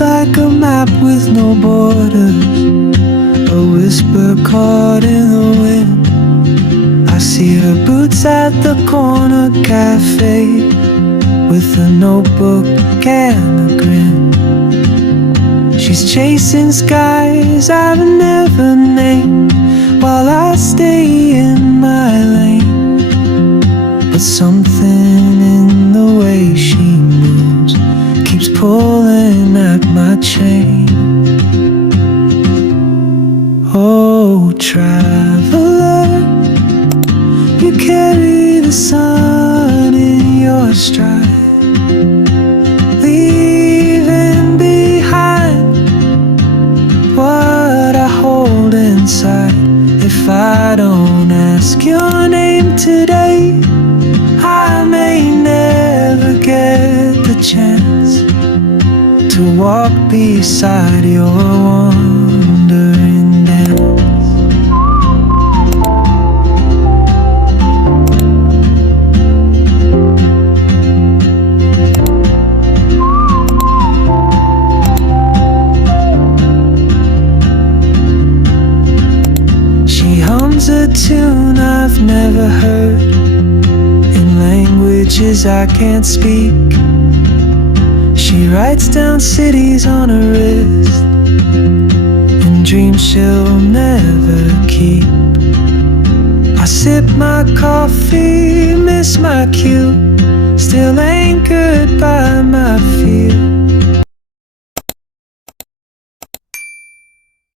like a map with no borders, a whisper caught in the wind. I see her boots at the corner cafe, with a notebook and a grin. She's chasing skies I've never named, while I stay in my lane. But something in the way she moves keeps pulling at my chain. Oh, traveler, you carry the sun in your stride, leaving behind what I hold inside. If I don't ask your name today, I may never get the chance to walk beside your wandering dance. She hums a tune I've never heard, in languages I can't speak. She writes down cities on her wrist, and dreams she'll never keep. I sip my coffee, miss my cue, still anchored by my